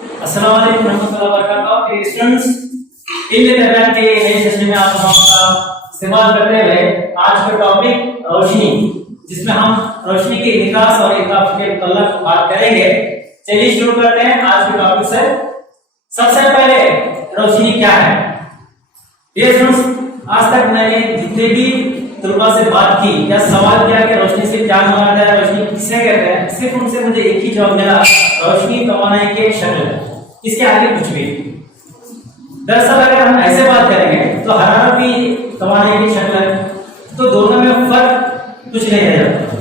अस्सलाम वालेकुम रहमतुल्लाहि व बरकातहू। स्टूडेंट्स, इल्म तबीयत के नए सेशन में आप सबका इस्तेमाल करते हुए आज का टॉपिक रोशनी, जिसमें हम रोशनी के निकास और इंकाश के मुतल्लिक़ बात करेंगे। चलिए शुरू करते हैं आज के टॉपिक से। सबसे पहले रोशनी क्या है? ये स्टूडेंट्स, आज तक मैंने जितने भी तलबा से बात की या सवाल किया कि रोशनी से क्या मुराद है, रोशनी किसे कहते हैं, सिर्फ उनसे मुझे एक ही जवाब मिला, रोशनी तवानाई की एक शक्ल है, इसके आगे कुछ भी। दरअसल अगर हम ऐसे बात करेंगे तो हरारत भी तवानाई की शक्ल है, तो दोनों में फर्क कुछ नहीं रह जाता।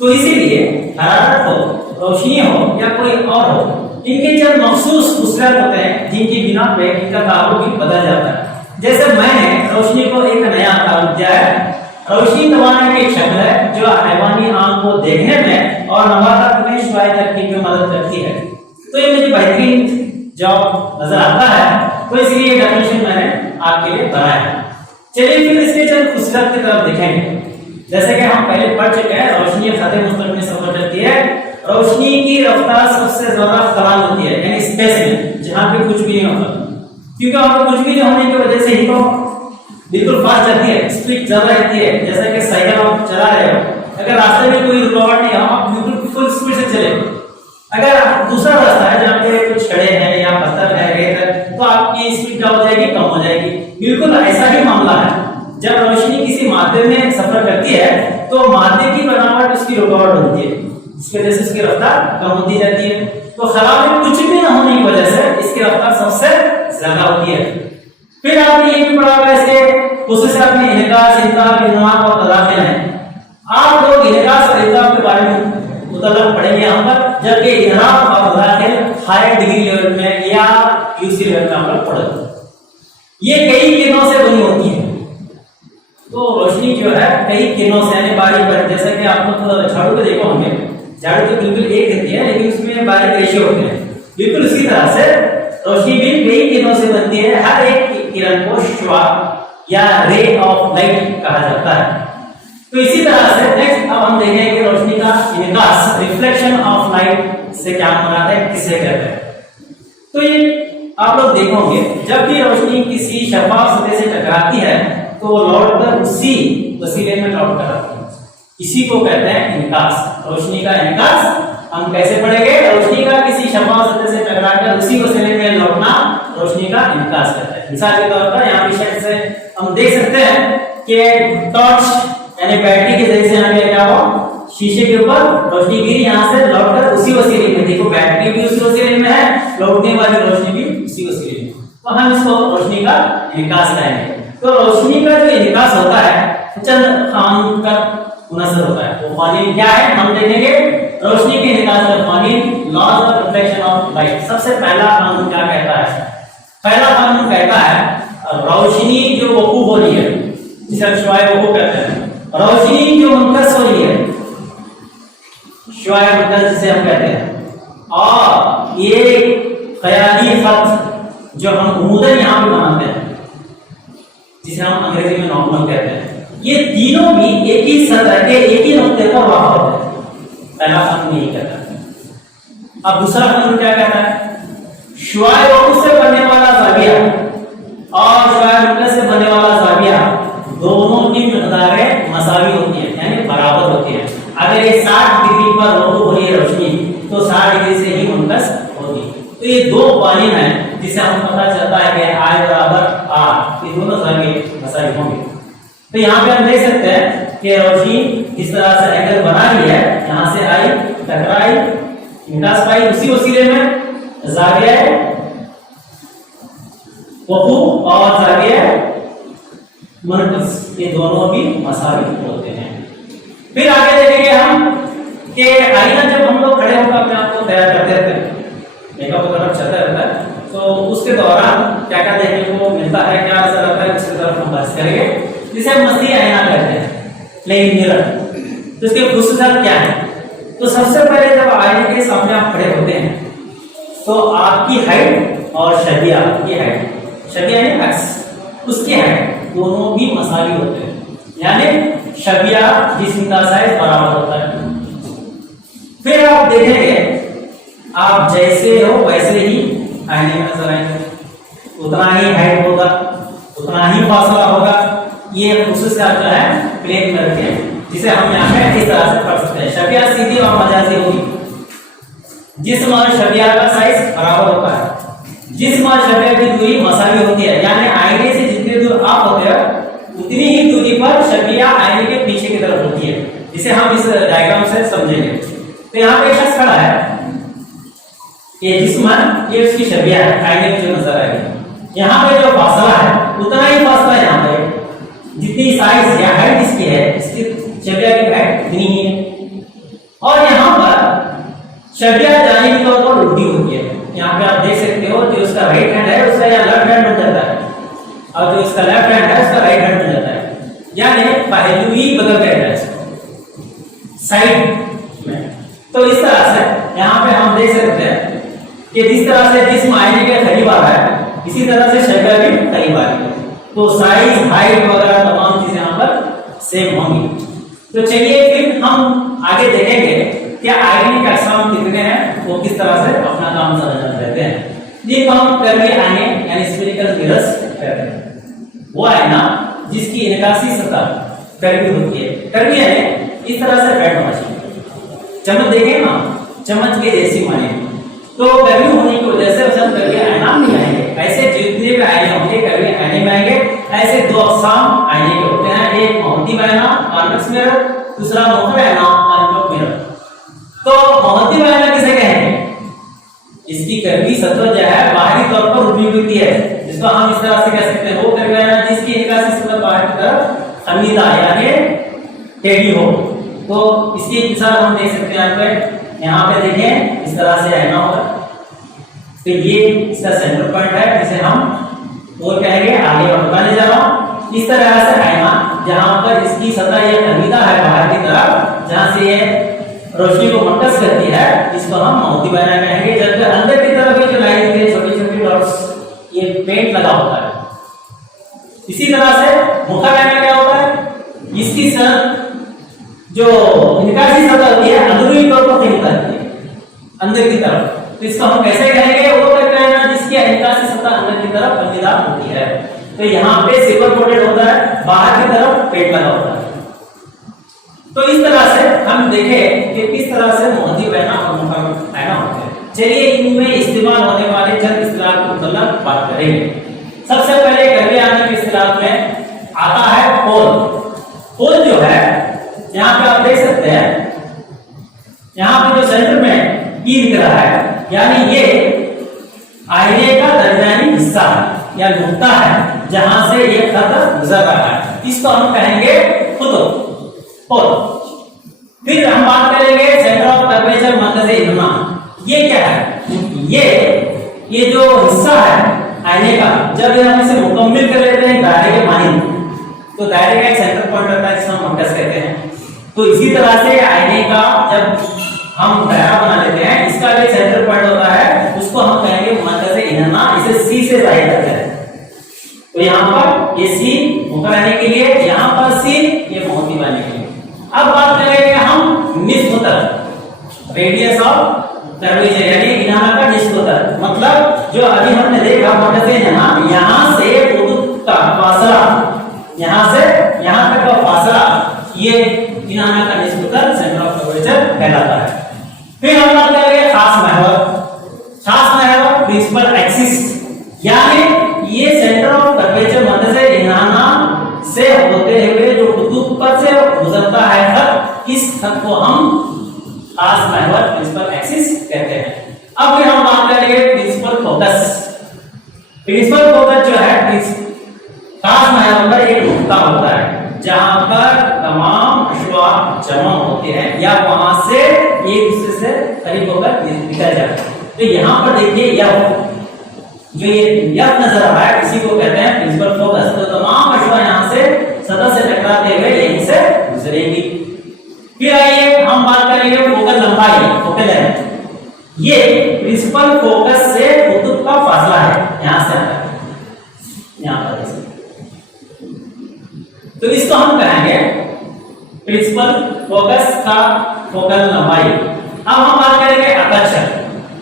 तो इसीलिए हरारत हो, रोशनी हो या कोई और हो, इनके चंद मखसूस खुसलत होते हैं जिनकी बिना पे इनका ताल्लुक भी बदल जाता है। जैसे मैंने रोशनी को एक नया ताल्लुक दिया है। रोशनी तवानाई की एक शक्ल है जो हैवानी आंख को देखने में और नबातात में शुआई तरक्की में मदद करती है। तो ये मुझे बेहतरीन जवाब नजर आता है, तो इसलिए डेफिनेशन मैंने आपके लिए बनाया है। चलिए फिर इसके चंद खुसलत की तरफ देखेंगे। जैसे कि हम पहले पढ़ चुके हैं, रोशनी खते मुस्तकिल में सफर करती है। रोशनी की रफ्तार सबसे ज्यादा खलाल होती है, यानी स्पेस में, जहां पे कुछ भी नहीं होता, क्योंकि वहां कुछ भी नहीं होने की वजह से ही तो बिल्कुल फास्ट चलती है, स्पीड ज्यादा रहती है। जैसे कि साइकिल आप चला रहे हो, अगर रास्ते में कोई रुकावट नहीं है, आप बिल्कुल फुल स्पीड से चले। अगर दूसरा रास्ता है जहाँ पे कुछ खड़े हैं या पत्थर है रेत, तो आपकी स्पीड क्या हो जाएगी, कम हो जाएगी। बिल्कुल ऐसा ही मामला है। जब रोशनी किसी माध्यम में सफर करती है तो माध्यम की बनावट उसकी रुकावट होती है, जिसकी वजह से उसकी रफ्तार कम होती जाती है। तो खला में कुछ भी न होने की वजह से इसकी रफ्तार सबसे ज्यादा होती है। फिर आपने ये भी पढ़ा होगा, इसके खुसूसियात में इनकास, इंताब, इनवाक और तदाखिल है। आप लोग इनकास और इंताब के बारे में मुतल्लिक़ पढ़ेंगे यहाँ पर, जबकि इनराफ और तदाखिल हायर डिग्री लेवल में या यूसी लेवल में हम लोग पढ़ेंगे। ये कई किरणों से बनी होती है। तो रोशनी जो है कई किरणों से, यानी बारीक बारीक, जैसे कि आप लोग झाड़ू को देखो होंगे, झाड़ू तो बिल्कुल एक रहती है लेकिन उसमें बारीक रेशे होते हैं। बिल्कुल उसी तरह से रोशनी भी कई किरणों से बनती है। हर एक किरण को शुआ या रे ऑफ लाइट कहा जाता है। तो इसी तरह से नेक्स्ट अब हम देखेंगे कि रोशनी का इनकास, रिफ्लेक्शन ऑफ लाइट से क्या मुराद है, किसे कहते हैं। तो ये आप लोग देखोगे, जब भी रोशनी किसी शफाफ सतह से टकराती है तो वो लौटकर उसी वसीले में लौट कर आती है। इसी को कहते हैं इनकास। रोशनी का इनकास हम कैसे पढ़ेंगे? रोशनी का किसी शफाफ सतह से टकराकर उसी वसीले में लौटना रोशनी का इनकास कहते हैं। मिसाल के तौर पर यहाँ विषय से हम देख सकते हैं कि टॉर्च यानी बैटरी के जरिए से यहाँ पे क्या हो, शीशे के ऊपर रोशनी गिरी, यहाँ से लौटकर उसी वसीले में, देखो बैटरी भी उसी वसीले में है, लौटने वाली रोशनी भी उसी वसीले में, तो हम इसको रोशनी का इनकास कहेंगे। तो रोशनी का जो इनकास होता है चंद कानून का मुनसर होता है। वो कानून क्या है हम देखेंगे। रोशनी के इनकास का कानून, laws of reflection of light. सबसे पहला कानून क्या कहता है? पहला कानून कहता है रोशनी जो वकूफ हो रही है, जिसे शुआए वकूफ कहते हैं, रोशनी जो मुनकस हो रही है, शुआए मुनकस जिसे हम कहते हैं, और ये ख्याली खत जो हम उमूदन यहाँ पे बनाते हैं, जिसे हम अंग्रेजी में नॉर्मल कहते हैं, ये तीनों भी एक ही सतह के एक ही नुक्ते पर वाक़ होते हैं। पहला कानून यही कहता है। अब दूसरा कानून क्या कहता है? शुआए वकूफ से बनने वाला ज़ाविया और शुआए मुनकस से बनने वाला ज़ाविया दोनों की मिक़दारें मसावी होती है, यानी बराबर होती है। अगर ये 60 डिग्री पर वकूफ हो रही है रोशनी, तो 60 डिग्री से ही मुनकस होगी। तो ये दो कानून हैं जिससे हमें पता चलता है कि I बराबर R, ये दोनों ज़ाविये मसावी होंगे। तो यहाँ पे हम देख सकते हैं कि रोशनी इस तरह से एंगल बना रही है, यहाँ से आई, टकराई, इनकास पाई, उसी वसीले में ज़ाविया वकूफ और ज़ाविया मुनकस, ये दोनों भी मसावी होते हैं। फिर आगे देखेंगे हम कि आईना जब हम लोग खड़े होकर अपने आप को तैयार करते रहते हैं, मेकअप वगैरह चलता रहता है, तो उसके दौरान क्या क्या देखने को मिलता है, क्या असर आता है, उसकी तरफ हम बात करेंगे, जिसे हम मस्ती आईना कहते हैं, प्लेन मिरर। तो इसके खुसूसियात क्या है? तो सबसे पहले जब आईने के सामने आप खड़े होते हैं तो आपकी हाइट और शबिया की हाइट, शबिया यानी अक्स, उसकी हाइट दोनों भी मसावी होते हैं, यानी शबिया जिस्म का साइज बराबर होता है। फिर आप देखेंगे आप जैसे हो वैसे ही आईने में नजर आएंगे, उतना ही हाइट होगा, उतना ही फासला होगा। ये खसूसियात जो है प्लेन मिरर के, जिसे हम यहाँ पे इस तरह से पढ़ सकते हैं। शबिया सीधी और मजाजी होगी। जिस्म और शबिया का साइज बराबर होता है। जिस्म और शबिया की दूरी मसावी होती है, यानी आईने से जितनी दूर आप होते हो उतनी ही दूरी पर शबिया आईने के पीछे की तरफ होती है, जिसे हम इस डायग्राम से समझेंगे। तो यहाँ पे शख्स खड़ा है, ये जिस्म है, ये उसकी शबिया है, आईने में जो नजर आएगी। यहाँ पे जो फासला है उतना ही फासला है, यहाँ पे जितनी साइज या हाइट इसकी है, इसकी शबिया की हाइट उतनी ही है। और यहाँ पर शबिया जानिबी तौर पर उल्टी होती है। यहाँ पे आप देख सकते हो जो उसका राइट हैंड है उसका यहाँ लेफ्ट हैंड बन जाता है, और जो उसका लेफ्ट हैंड है उसका राइट हैंड बन जाता है, यानी पहलू ही बदल गया है साइड में। तो इस तरह से यहाँ पे हम देख सकते हैं कि जिस तरह से जिस्म आईने के करीब आ रहा है, इसी तरह से शबिया भी करीब आ रही है। तो साइज, हाइट वगैरह तमाम चीजें यहाँ पर सेम होंगी। तो चलिए फिर हम आगे देखेंगे कि आईने के अक़साम कितने हैं, वो किस तरह से अपना काम समझना चाहते हैं। जिनको हम कर्वी आईने यानी स्फेरिकल मिरर्स कहते हैं। वो आईना जिसकी इनकासी सतह कर्वी होती है। कर्वी यानी इस तरह से बैठ होना चाहिए। चम्मच देखें ना, चम्मच के जैसी माने, तो कर्वी होने की वजह से उसमें कर्वी आईना नहीं आएंगे। ऐसे जितने भी आईने होंगे कर्वी आईने में आएंगे। ऐसे दो अक़साम आईने के होते हैं, एक मोहद्दिब आईना कॉन्वेक्स मिरर, दूसरा मुखर आईना कॉन्केव मिरर। तो मोहद्दिब आईना किसे कहेंगे? इसकी कर्वी सतह जो है बाहरी तौर पर उठी होती है, जिसको हम इस तरह से कह सकते हैं वो कर्वी आईना जिसकी इनकासी सतह बाहर की तरफ खमीदा यानी टेढ़ी हो। तो इसकी मिसाल हम देख सकते हैं यहाँ पे देखें, इस तरह से आईना होगा। तो ये इसका सेंटर पॉइंट है, जिसे हम और कहेंगे, आगे और बताने जा रहा हूँ। इस तरह से आईना जहां पर इसकी सतह ये खमीदा है बाहर की तरफ, जहां से ये रोशनी को मक्कस करती है, इसको हम मोहद्दिब आईना कहेंगे। जबकि अंदर की तरफ ये जो लाइन है छोटी छोटी डॉट्स, ये पेंट लगा होता है। इसी तरह से मुखर आईना क्या होता है? इसकी जो इनकासी सतह होती है अंदरूनी तौर पर खमीदा होती है अंदर की तरफ। तो इसको हम कैसे कहेंगे? वो कर्वी आईना जिसकी इनकासी सतह अंदर की तरफ खमीदा होती है। तो यहाँ पे सिल्वर कोटेड होता है, बाहर की तरफ पेंट लगा होता है। तो इस तरह से हम देखें कि किस तरह से मोहद्दिब आईना और मुखर आईना होते हैं। चलिए इनमें इस्तेमाल होने वाले चंद इस्तिलाह के मतलब बात करेंगे। सबसे पहले कर्वी आईना के इस्तिलाह में आता है होल। होल जो है यहाँ पे आप देख सकते हैं, यहाँ पे जो सेंटर में ई दिख रहा है, यानी ये आईने का दरमियानी हिस्सा है या नुक्ता है जहां से ये खत गुजर रहा है। इसको हम कहेंगे खुतब। फिर हम बात करेंगे सेंटर ऑफ कर्वेचर मरकज़े इल्मा। ये क्या है? ये जो हिस्सा है आईने का, जब हम इसे मुकम्मिल कर लेते हैं दायरे के मानी, तो दायरे का एक सेंटर पॉइंट होता है जिसे हम मरकज़ कहते हैं। तो इसी तरह से आईने का जब हम दायरा बना लेते हैं, इसका भी सेंटर पॉइंट होता है, उसको हम कहेंगे मरकज़े इल्मा। इसे सी से जाहिर करते हैं। तो यहाँ पर ये सी मुखर आईने के लिए, यहाँ पर सी ये मोहद्दिब आईने के लिए। अब बात करेंगे हम निस्बतन, रेडियस ऑफ कर्वेचर यानी इनाना का निस्बतन। मतलब जो अभी हमने देखा मरकज़े इल्मा, यहाँ से कुतुब का फासला, यहाँ से यहाँ तक का फासला, ये इनाना का निस्बतन सेंटर ऑफ कर्वेचर कहलाता है। फिर हम बात करेंगे खास महवर। खास महवर प्रिंसिपल एक्सिस, यानी ये सेंटर ऑफ कर्वेचर मरकज़े इनाना से होते हुए जो कुतुब पर से गुजरता है खत, इस खत को हम खास महवर प्रिंसिपल एक्सिस कहते हैं। अब फिर हम बात करेंगे प्रिंसिपल फोकस। प्रिंसिपल फोकस जो है खास महवर पर एक नुक्ता होता है जहां पर तमाम अशवा जमा होते हैं या वहां से एक दूसरे से करीब होकर निकल जाते हैं। तो यहाँ पर देखिए यह जो ये यह नजर आ रहा है, इसी को कहते हैं प्रिंसिपल फोकस। तो तमाम अशवा यहाँ से सतह से टकराते हुए यहीं से गुजरेगी। फिर आइए हम बात करेंगे फोकल लंबाई, फोकल लेंथ। ये प्रिंसिपल फोकस से कुतुब का फासला है, यहाँ से आता है, यहाँ पर। तो इसको हम कहेंगे प्रिंसिपल फोकस का फोकल लंबाई। अब हम बात करेंगे अपर्चर।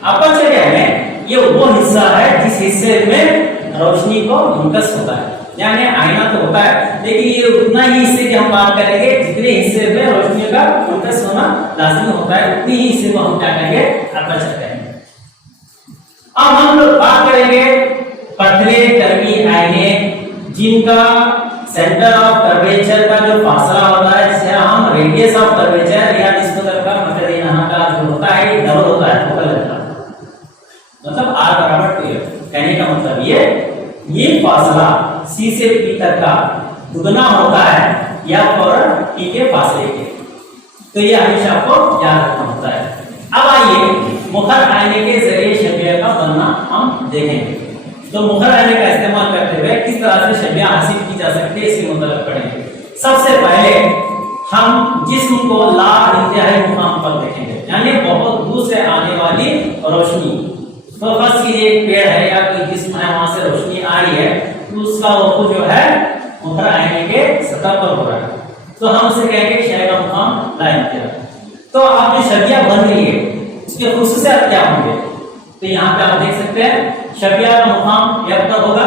अपर्चर क्या है? ये वो हिस्सा है जिस हिस्से में रोशनी को फोकस होता है, यानी आईना तो होता है लेकिन ये उतना ही हिस्से की हम बात करेंगे जितने हिस्से में रोशनी का फोकस होना लाजमी होता है, उतनी ही हिस्से को हम क्या करेंगे अपर्चर कहेंगे। अब हम लोग बात करेंगे पतले कर्वी आईने जिनका सेंटर ऑफ कर्वेचर का जो फासला होता है जिसे हम रेडियस ऑफ कर्वेचर या जिसको का मतलब यहाँ का जो होता है डबल होता है फोकल लेंथ का, मतलब r बराबर 2 कहने का मतलब ये फासला C से P तक का दुगना होता है या और P के फासले के, तो ये हमेशा आपको याद रखना होता है। अब आइए मुखर आईने के जरिए छवियों का बनना हम देखेंगे। तो मुखर आईने का इस्तेमाल करते हुए किस तरह से छवियां हासिल की जा सकती है इसके मतलब पढ़ेंगे। सबसे पहले हम जिस्म को ला इंतहाई मुकाम पर देखेंगे, यानी बहुत दूर से आने वाली रोशनी। तो फर्स्ट कीजिए एक पेड़ है या कोई जिस्म है, वहां से रोशनी आ रही है तो उसका वो जो है मुखर आईने के सतह पर हो रहा है, तो हम उसे कहेंगे शय का मुकाम ला इंतहाई। तो आप जो छवियां बन रही है उसके खुसूसियात क्या होंगे, तो यहाँ पे आप देख सकते हैं छविया का मुकाम f पर होगा,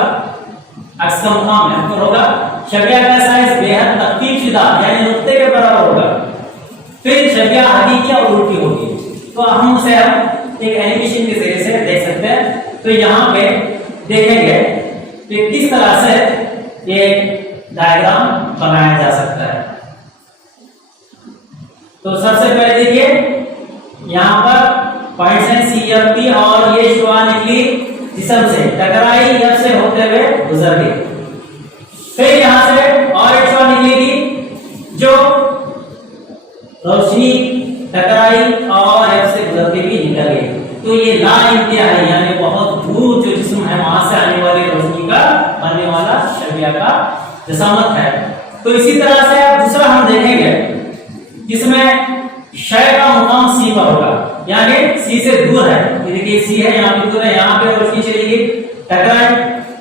अक्ष का मुकाम f पर होगा, छविया का साइज बेहद तख्फीफशुदा यानी नुक्ते के बराबर होगा, फिर छविया हकीकी और उल्टी होगी। तो हम उसे एक एनिमेशन के जरिए से देख सकते हैं। तो यहाँ पे देखेंगे कि किस तरह से ये डायग्राम बनाया जा सकता है। तो सबसे पहले देखिए यहाँ पर पॉइंट्स हैं सी एफ पी और ये शुआ निकली जिस्म से टकराई एफ से होते हुए गुजर गई, फिर यहाँ से और एक शुआ निकलेगी जो रोशनी टकराई और एफ से गुजर के भी निकल गई। तो ये ला इंतहाई यानी बहुत दूर जो जिस्म है वहां से आने वाली रोशनी का बनने वाला छविया का जसामत है। तो इसी तरह से दूसरा हम देखेंगे जिसमें शय का मुकाम सी पर होगा, यानी सी से दूर है, ये देखिए सी है यहाँ पे दूर है, यहाँ पे रोशनी चलेगी टकराई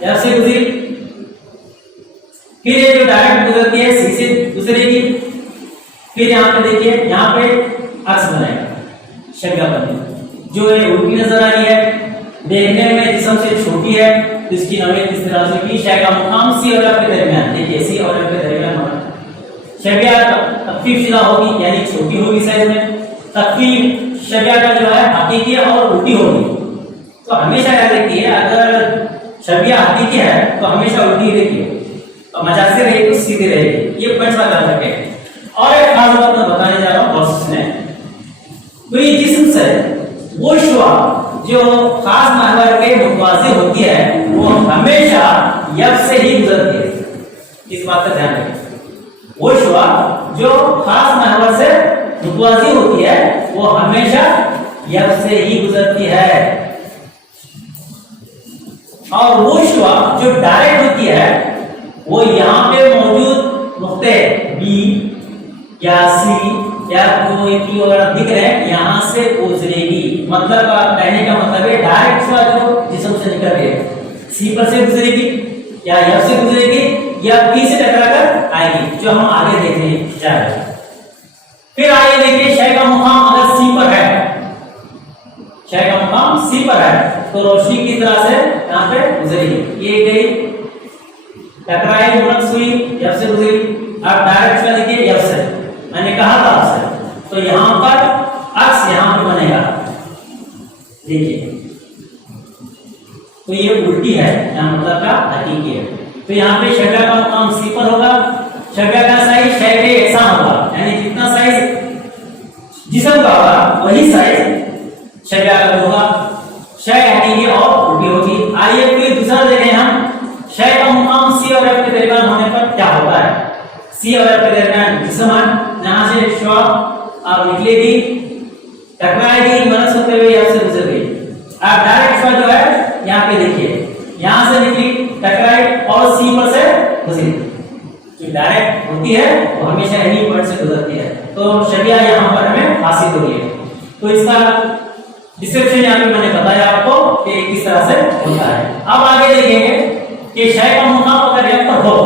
एफ से गुजरी, फिर ये जो डायरेक्ट गुजरती है सी से गुजरेगी, फिर यहाँ पे देखिए यहाँ पे अक्स बनेगा छविया बनेगी जो है उल्टी नजर आ रही है, देखने में जिस्म से छोटी है, तो इसकी नवीन इस तरह से की शय का मुकाम सी और एफ के दरमियान, देखिए सी और एफ के दरमियान होगा। छविया तख्फीफशुदा होगी यानी छोटी होगी साइज में, तख्फीफ छविया का जो है हकीकी और उल्टी होगी। तो हमेशा याद रखिए अगर छविया हकीकी है तो हमेशा उल्टी रखिए और मजाजी रहेगी तो सीधी रहेगी, ये पॉइंट्स याद रखें। और एक खास बात मैं बताने जा रहा हूँ प्रोसेस में, तो ये जिस्म से वो शुआ जो खास महवर के मुतवाज़ी होती है वो हमेशा यफ से ही गुजरती है, इस बात का ध्यान रखें। वो शुआ जो खास महवर से मुतवाज़ी होती है वो हमेशा यफ से ही गुजरती है, और वो शुआ जो डायरेक्ट होती है वो यहाँ पे मौजूद नुक्ते बी या सी या कोई की वगैरह दिख रहे हैं यहाँ से गुजरेगी। मतलब कहने का मतलब है डायरेक्ट शुआ जो जिस्म से निकल रही है सी पर से गुजरेगी या एफ से गुजरेगी या पी से टकराकर आएगी, जो हम आगे देखने जा रहे हैं। फिर आइए देखिए शय का मुकाम अगर सी पर है, शय का मुकाम सी पर है तो रोशनी की तरह से यहाँ पे गुजरेगी, ये गई टकराई मुनक्स हुई एफ से गुजरी। अब डायरेक्ट शुआ देखिए एफ से, मैंने कहा था आपसे, तो यहाँ पर अक्स यहाँ पे बनेगा देखिए, तो ये उल्टी है यहाँ मतलब का हकीकी है। तो यहाँ पे छविया का मुकाम सी पर होगा, छविया का साइज शय के ऐसा होगा, यानी जितना साइज जिस्म का होगा वही साइज छविया का होगा, शय हकीकी और उल्टी होगी। आइए फिर दूसरा देखें हम, शय का मुकाम सी और एफ के दरमियान होने पर क्या होता है। सी और एफ के दरमियान जिस्म जहां से शुआ आप निकलेगी टकराएगी मनस होते हुए एफ से गुजर गई। अब डायरेक्ट शुआ जो है यहाँ पे देखिए यहाँ से निकली टकराई और सी पर से गुजरी, जो डायरेक्ट होती है वो हमेशा इन्हीं पॉइंट से गुजरती है, तो छविया यहाँ पर हमें हासिल हो रही है। तो इसका डिस्क्रिप्शन यहाँ पे मैंने बताया आपको कि किस तरह से होता है। अब आगे देखेंगे कि शय का मुकाम अगर एफ पर हो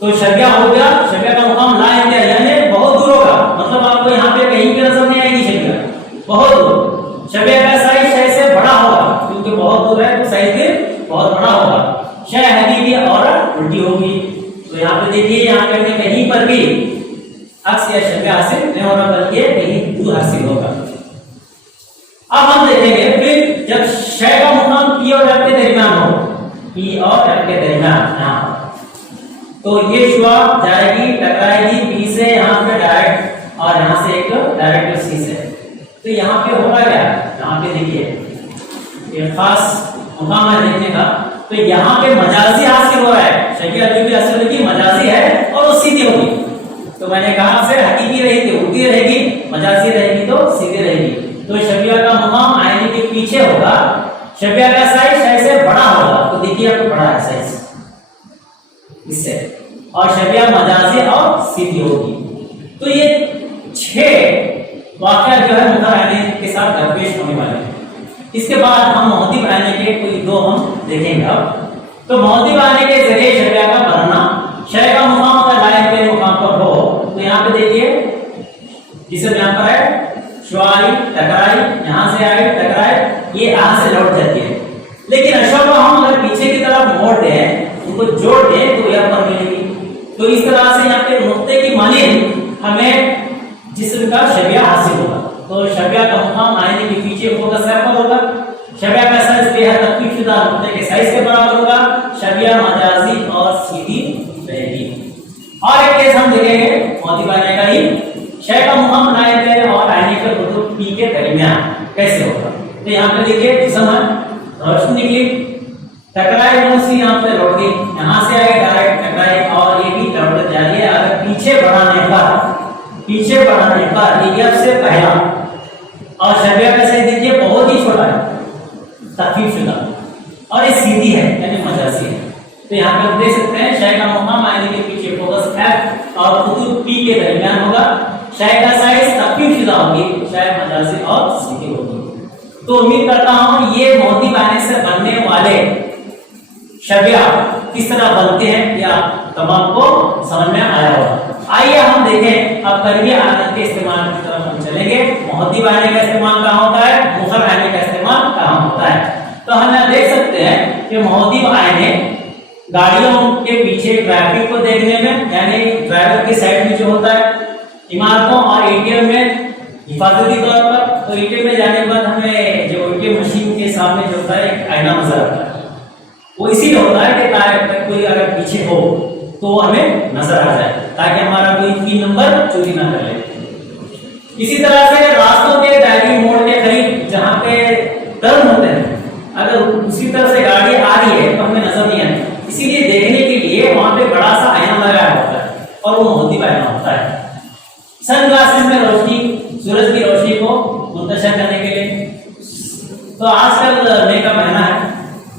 तो छविया हो गया, छविया का मुकाम ला इंतहा यानी बहुत दूर होगा, मतलब आपको यहाँ पे कहीं भी नजर नहीं आएगी छविया, बहुत दूर। छविया का साइज शय से बड़ा होगा क्योंकि बहुत बड़ा होगा। शय हकीकी और उल्टी होगी। तो यहाँ पे देखिए, यहाँ पे हमें कहीं पर भी अक्स या शय हासिल नहीं होगा, बल्कि कहीं दूर हासिल होगा। अब हम देखेंगे फिर जब शय का मुकाम पी और एफ के दरमियान हो, पी और एफ के दरमियान यहाँ, तो ये शुआ जाएगी, टकराएगी पी से यहाँ पे डायरेक्ट, और यहाँ से एक डायरेक्ट सी से। तो यहाँ पे होगा क्या, यहाँ पे देखिए ये खास मुकाम है देखने का। तो यहाँ पे मजाजी हासिल हो रहा है, शय हकीकी हासिल होगी, मजाजी है और वो सीधी होगी। तो मैंने कहा से हकीकी रहेगी उल्टी रहेगी, मजाजी रहेगी तो सीधी रहेगी। तो शबिया का मुकाम आईने के पीछे होगा, शबिया का साइज शय से बड़ा होगा। तो देखिए आपको बड़ा है साइज इससे, और शबिया मजाजी और सीधी होगी। तो ये 6 वाकया जो है मुखर आईने के साथ दरपेश होने वाले हैं। इसके बाद हम मोहतिब आईने के कोई 2 हम देखेंगे अब। तो मोहतिब आईने के जरिए शबिया का बनना, शय का मुकाम अगर लाइन के मुकाम पर हो, तो यहाँ पे देखिए जिसमें यहाँ पर है शुआई टकराई, यहाँ से आई टकराई, ये यहाँ से लौट जाती है। लेकिन अशर को हम अगर पीछे की तरफ मोड़ दें, उनको जोड़ दें, तो यह पर मिलेगी। तो इस तरह से यहाँ पे नुक्ते की मानिंद हमें जिस्म का शबिया हासिल होगा। तो शबिया का मुकाम आईने के पीछे फोकस पर होगा, शबिया का साइज बेहद तकलीफशुदा नुक्ते के साइज के बराबर होगा, शबिया मजाजी और सीधी रहेगी। और एक केस हम देखेंगे मोहतिब आईने का ही, शय का मुकाम बनाए थे और आईने के कुतुब पी के दरमियान कैसे होगा। तो यहाँ पे देखिए जिस्म है, रोशनी निकली, टकराई कौन सी, यहाँ पे लौट गई, यहाँ से आई डायरेक्ट टकराई, और ये भी लौट जा रही है। अगर पीछे बढ़ाने पर ये से पहला, और शबिया का साइज देखिए बहुत ही छोटा है, तकलीफशुदा, और ये सीधी है यानी मजाजी है। तो यहाँ पे आप देख सकते हैं शय का मुकाम आईने के पीछे फोकस एफ और कुतुब पी के दरमियान होगा, शय का साइज तकलीफशुदा होगी, शय मजाजी और सीधी होगी। तो उम्मीद करता हूं ये मोहतिब आईने से बनने वाले शबिया किस तरह बनते हैं या तमाम को समझ में आया होगा। आइए हम देखें अब करीबी आदत के इस्तेमाल की तरफ हम चलेंगे। मोहतिब आईने का इस्तेमाल कहाँ होता है, मुखर आईने का इस्तेमाल कहाँ होता है। तो हम यहाँ देख सकते हैं कि मोहतिब आईने गाड़ियों के पीछे ट्रैफिक को देखने में, यानी ड्राइवर की साइड में जो होता है, इमारतों और एटीएम में हिफाजती तौर पर। तो एटीएम में जाने के बाद हमें जो एटीएम मशीन के सामने जो होता है एक आईना नजर आता है, वो इसीलिए होता है कि कोई अगर पीछे हो तो हमें नजर आ जाए, ताकि हमारा कोई पिन नंबर चोरी ना कर ले। इसी तरह से रास्तों के ड्राइविंग मोड के करीब जहाँ पे टर्न होते हैं, अगर उसी तरह से गाड़ी आ रही है तो हमें नजर नहीं आती, इसीलिए देखने के लिए वहां पे बड़ा सा आईना लगाया होता है, और वो मोहतिब आईना होता है। सनग्लासेस में रोशनी, सूरज की रोशनी को मुंतशिर करने के लिए। तो आजकल मेकअप पहना है,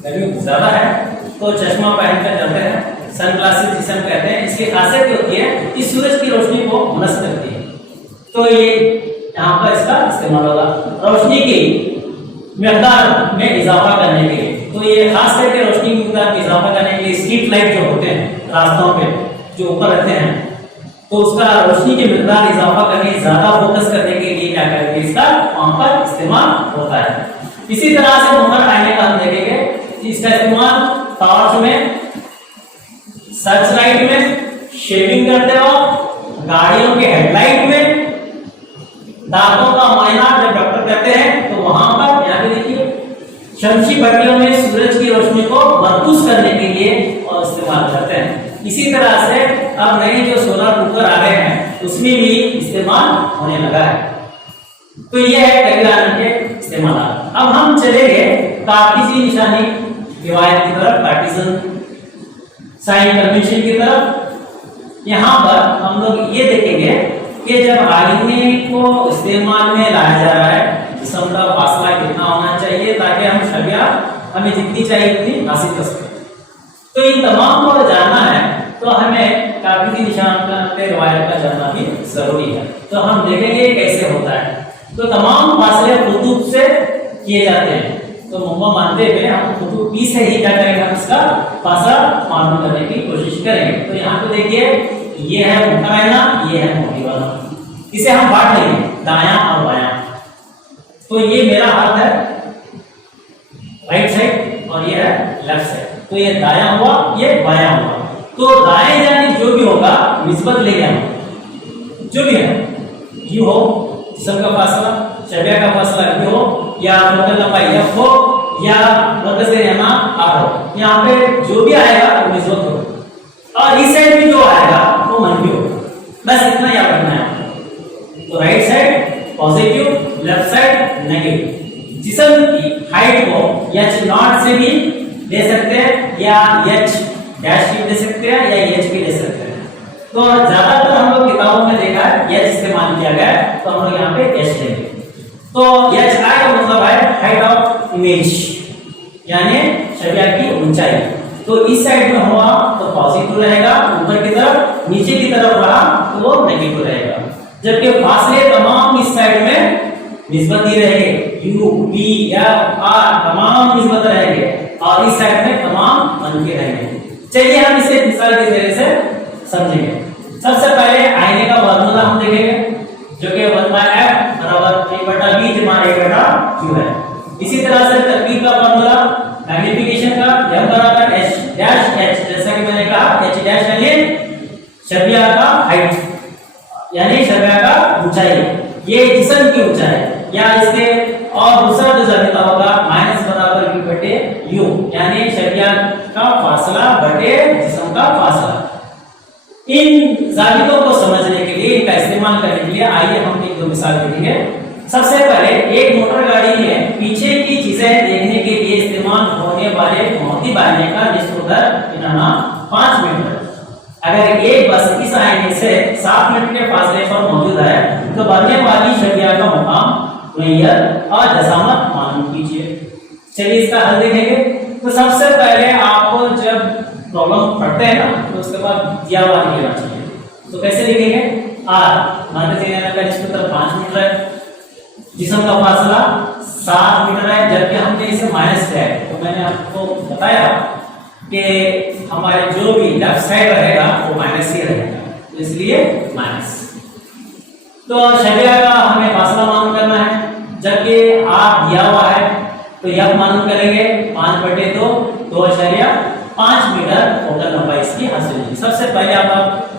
गर्मी ज्यादा है तो चश्मा पहनकर चलते हैं, सनग्लासेस जिसे हम कहते हैं। इसकी खासियत होती है कि सूरज की रोशनी को नष्ट करती है। तो ये यहाँ पर इसका इस्तेमाल होगा रोशनी की मिकदार में इजाफा करने के लिए। तो ये खास करके रोशनी की मिकदार में इजाफा करने के लिए स्ट्रीट लाइट जो होते हैं रास्तों पे जो ऊपर रहते हैं, तो उसका रोशनी की मिकदार इजाफा करने, ज्यादा फोकस करने के लिए क्या करके इसका वहां पर इस्तेमाल होता है। इसी तरह से मुखर आईने का हम देखेंगे, इसका इस्तेमाल टॉर्च में, सर्च लाइट में, शेविंग करते वक्त, गाड़ियों के हेडलाइट में, दांतों का मुआयना जब डॉक्टर करते हैं तो वहां पर, यहाँ पे देखिए शमशी पट्टियों में सूरज की रोशनी को मरकूज करने के लिए और इस्तेमाल करते हैं। इसी तरह से अब नए जो सोलर कुकर आ रहे हैं उसमें भी इस्तेमाल होने लगा है। तो यह है करीबी आदत के इस्तेमाल। अब हम चलेंगे कार्टेशियन निशानी रिवायत की तरफ, पार्टीशन साइन कन्वेंशन की तरफ। यहाँ पर हम लोग ये देखेंगे कि जब आईने को इस्तेमाल में लाया जा रहा है, जिस्म का फासला कितना होना चाहिए ताकि हम छवियां हमें जितनी चाहिए उतनी हासिल कर सकें। तो इन तमाम को जानना है तो हमें कार्टेशियन निशान के रिवायत का जानना भी जरूरी है। तो हम देखेंगे कैसे होता है। तो तमाम फासले कुतुब से किए जाते हैं। तो मुम्मा मानते हुए हम कुतुब पी से ही क्या करेंगे, हम इसका फासला मालूम करने की कोशिश करेंगे। तो यहाँ पे देखिए ये है मुख्य आईना, ये है मोटी वाला। इसे हम बांट लेंगे दायां और बायां। तो ये मेरा हाथ है राइट साइड और ये है लेफ्ट साइड। तो ये दायां हुआ, ये बायां हुआ। तो दाएं जानिब जो भी होगा निस्बत ले आना, जो भी है यू हो, जिस्म का फासला शबिया का फासला यू हो, या फोकल लंबाई एफ हो, या मरकज से यहां आर हो। यहाँ पे जो भी आएगा वो निस्बत हो, और इस साइड भी जो आएगा वो मनफी हो। बस इतना याद रखना है। तो right side positive, left side negative. जिस्म की हाइट को h नॉट से भी दे सकते हैं, या h डैश भी दे सकते हैं, या h भी दे सकते हैं। तो ज्यादातर हम लोग किताबों में देखा है h इस्तेमाल किया गया है, तो हम लोग यहाँ पे h लेंगे। तो h का मतलब है हाइट ऑफ इमेज, यानी शबिया की ऊंचाई। तो इस साइड में हुआ तो पॉजिटिव रहेगा, ऊपर की तरफ, नीचे की तरफ रहा तो वो नेगेटिव रहेगा। जबकि फासले तमाम इस साइड में निस्बत ही रहेंगे, u p f r तमाम निस्बत रहेंगे, और इस साइड में तमाम मनफी रहेंगे। चलिए हम इसे मिसाल के जरिए से समझेंगे। सबसे पहले आईने का फार्मूला हम देखेंगे, जो कि 1/f बराबर 1/b जमा 1/q है। इसी तरह से तरकीब का फार्मूला मैग्नीफिकेशन का m बराबर h डैश h, जैसा कि मैंने कहा h डैश यानी शबिया का हाइट, यानी शबिया का ऊंचाई, ये जिस्म की ऊंचाई, या इसके और दूसरा जो जाबिता होगा माइनस बराबर v बटे u, यानी शबिया का फासला बटे जिस्म का फासला। इन जाबितों को समझने के लिए, इनका इस्तेमाल करने के लिए आइए हम एक दो मिसाल देखेंगे। सबसे पहले एक मोटर गाड़ी में पीछे की चीजें देखने के लिए इस्तेमाल होने वाले मोती बारने का निश्चित दर 5 मीटर। अगर एक बस इस आईने से 7 मीटर के फासले पर मौजूद है तो बढ़ने वाली शबिया का मुकाम, मुय्यर और जसामत मालूम कीजिए। चलिए इसका हल देखेंगे। तो सबसे पहले आपको जब प्रॉब्लम पढ़ते हैं ना, तो उसके बाद दिया हुआ लिखना चाहिए। तो कैसे लिखेंगे? आर मानते हैं का निश्चित दर 5 मीटर है, जिस्म का फासला 7 मीटर है, जबकि हमने इसे माइनस किया है। तो मैंने आपको बताया कि हमारे जो भी लेफ्ट साइड रहेगा वो माइनस ही रहेगा, तो इसलिए माइनस। तो शबिया का हमें फासला मालूम करना है, जबकि आर दिया हुआ है तो यह मालूम करेंगे 5/2 2.5 मीटर फोकल लंबाई इसकी हासिल होगी। सबसे पहले आप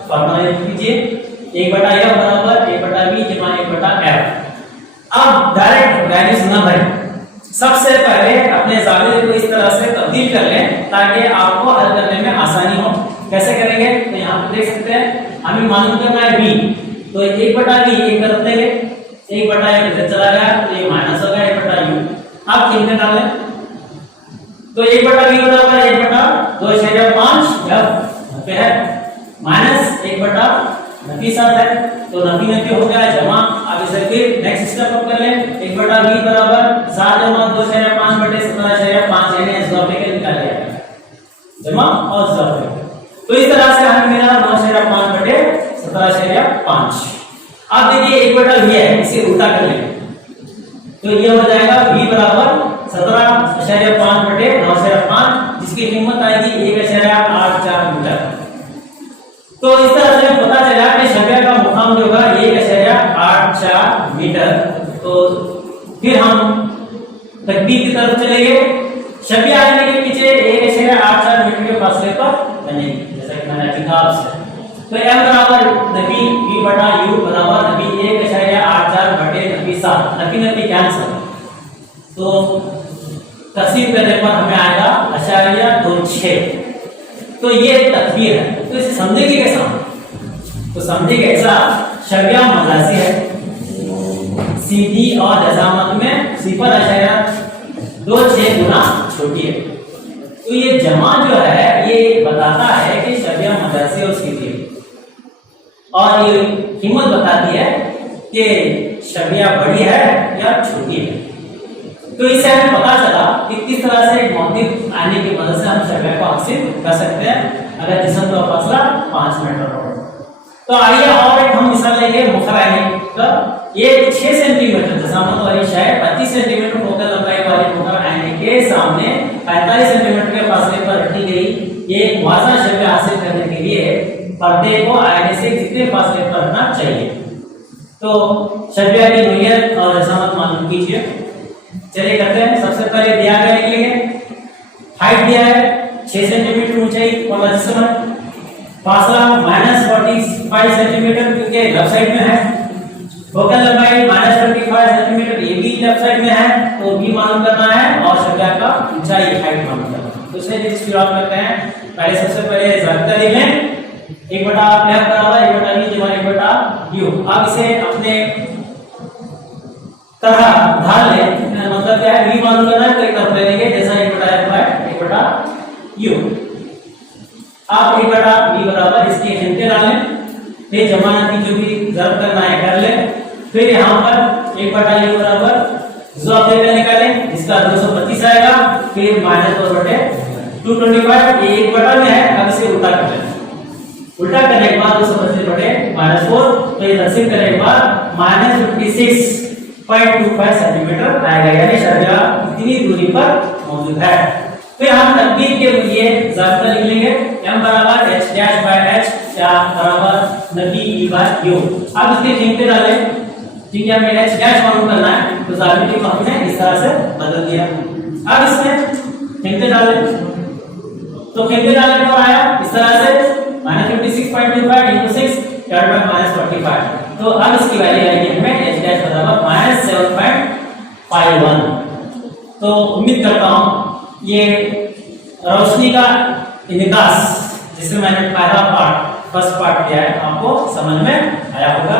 फार्मूला लिख लीजिए, 1/f बराबर 1/b जमा 1/f। अब डायरेक्ट वैल्यूज न भरें, सबसे पहले अपने जाबिते को इस तरह से तब्दील कर लें ताकि आपको हल करने में आसानी हो। कैसे करेंगे? तो यहाँ पे देख सकते हैं, हमें मालूम करना है b, तो 1/b एक तरफ देंगे, 1/f इधर चला गया तो ये माइनस हो गया 1/u। आप चिन्ह डाल लें, तो 1/b बराबर 1/2.5 f पे है, माइनस 1/नफी साथ है, तो नफी हो गया जमा। अब इसे फिर नेक्स्ट स्टेप अप कर लें, 1/b बराबर 7 जमा 2.5 बटे 17.5, यानी इजाफे के निकाल लिया जमा और इजाफे। तो इस तरह से हमें मिला 9.5 बटे 17.5। अब देखिए 1/v है, इसे उल्टा कर लेंगे तो ये हो जाएगा v बराबर 17.5 बटे 9.5, जिसकी कीमत आएगी 1.84 मीटर। तो इस तरह से पता चला कि शबिया का मुकाम जो होगा 1.84 मीटर। तो फिर हम तकबीर की तरफ चलेंगे। शबिया आने के पीछे 1.84 मीटर के फासले पर बनेगी, जैसा कि मैंने लिखा आपसे। तो m बराबर नफी v बटा u बराबर नफी 1.84 बटे नफी 7, नफी कैंसिल, तो तकसीम करने पर हमें आएगा 0.26। तो ये तकबीर है, तो इसे समझेंगे कैसा? तो समझेंगे ऐसा, शबिया मजाजी है, सीधी और जसामत में 0.26 गुना छोटी है। तो ये जमा जो है ये बताता है कि शबिया मजाजी और सीधी है, और ये कीमत बताती है कि शबिया बड़ी है या छोटी है। तो इससे हमें पता चला कि किस तरह से एक मौतिक आने की मदद से हम शबिया को हासिल कर सकते हैं अगर जिस्म का फासला 5 मीटर हो। तो आइए और एक हम मिसाल लेंगे मुखर आने का। ये 6 सेंटीमीटर जसामत वाली शायद 25 सेंटीमीटर फोकल लंबाई वाली मुखर आने के सामने 45 सेंटीमीटर के फासले पर रखी गई ये वाज़ा शबिया हासिल करने के लिए पर्दे को आईने से कितने फासले पर रखना चाहिए। तो शबिया की नोयत और जसामत मालूम कीजिए। चलिए करते हैं। सबसे पहले दिया गया लिखेंगे, हाइट दिया है जिसमें फासला -45 सेंटीमीटर क्योंकि लेफ्ट साइड में है। फोकल लंबाई -45 सेंटीमीटर ये भी लेफ्ट साइड में है, तो b मालूम करना है और संख्या का ऊंचाई हाइट मालूम करना है। तो चलिए शुरुआत करते हैं। पहले सबसे पहले जाबिता लिख लें, 1/f बराबर 1/v = 1/u। अब इसे अपने तरह ढाल लें, मतलब क्या है, v मालूम करना है तो एक तरफ ले लेंगे जैसा 1/f/1/u। आप 1/v बराबर इसके घंटे डालें, फिर जमानती जो भी ज़रूर करना है कर लें। फिर यहाँ पर 1/u बराबर जो आप निकालें इसका 225 आएगा, फिर -4/225 ये 1/, में है। अब इसे उल्टा कर लें, उल्टा करने के बाद 225/-4 तो ये रसीद करने के बाद -56.25 सेंटीमीटर आएगा, यानी शरिया इतनी दूरी पर मौजूद है। फिर हम तकदीर के लिए जाबिता लिख लेंगे, m बराबर h'/h या बराबर nb/u। अब इसके कीमतें डालें, ठीक है, हमें h' मालूम करना है तो जाबिते को हमने इस तरह से बदल दिया। अब इसमें कीमतें डालें, तो कीमतें डालने पर आया इस तरह से -56.25 × 6 -45। तो अब इसकी वैल्यू आएगी हमें h' बराबर -7.51। तो उम्मीद करता हूं ये रोशनी का इन्दिकास जिसमें मैंने पहला पार्ट फर्स्ट पार्ट किया है आपको समझ में आया होगा।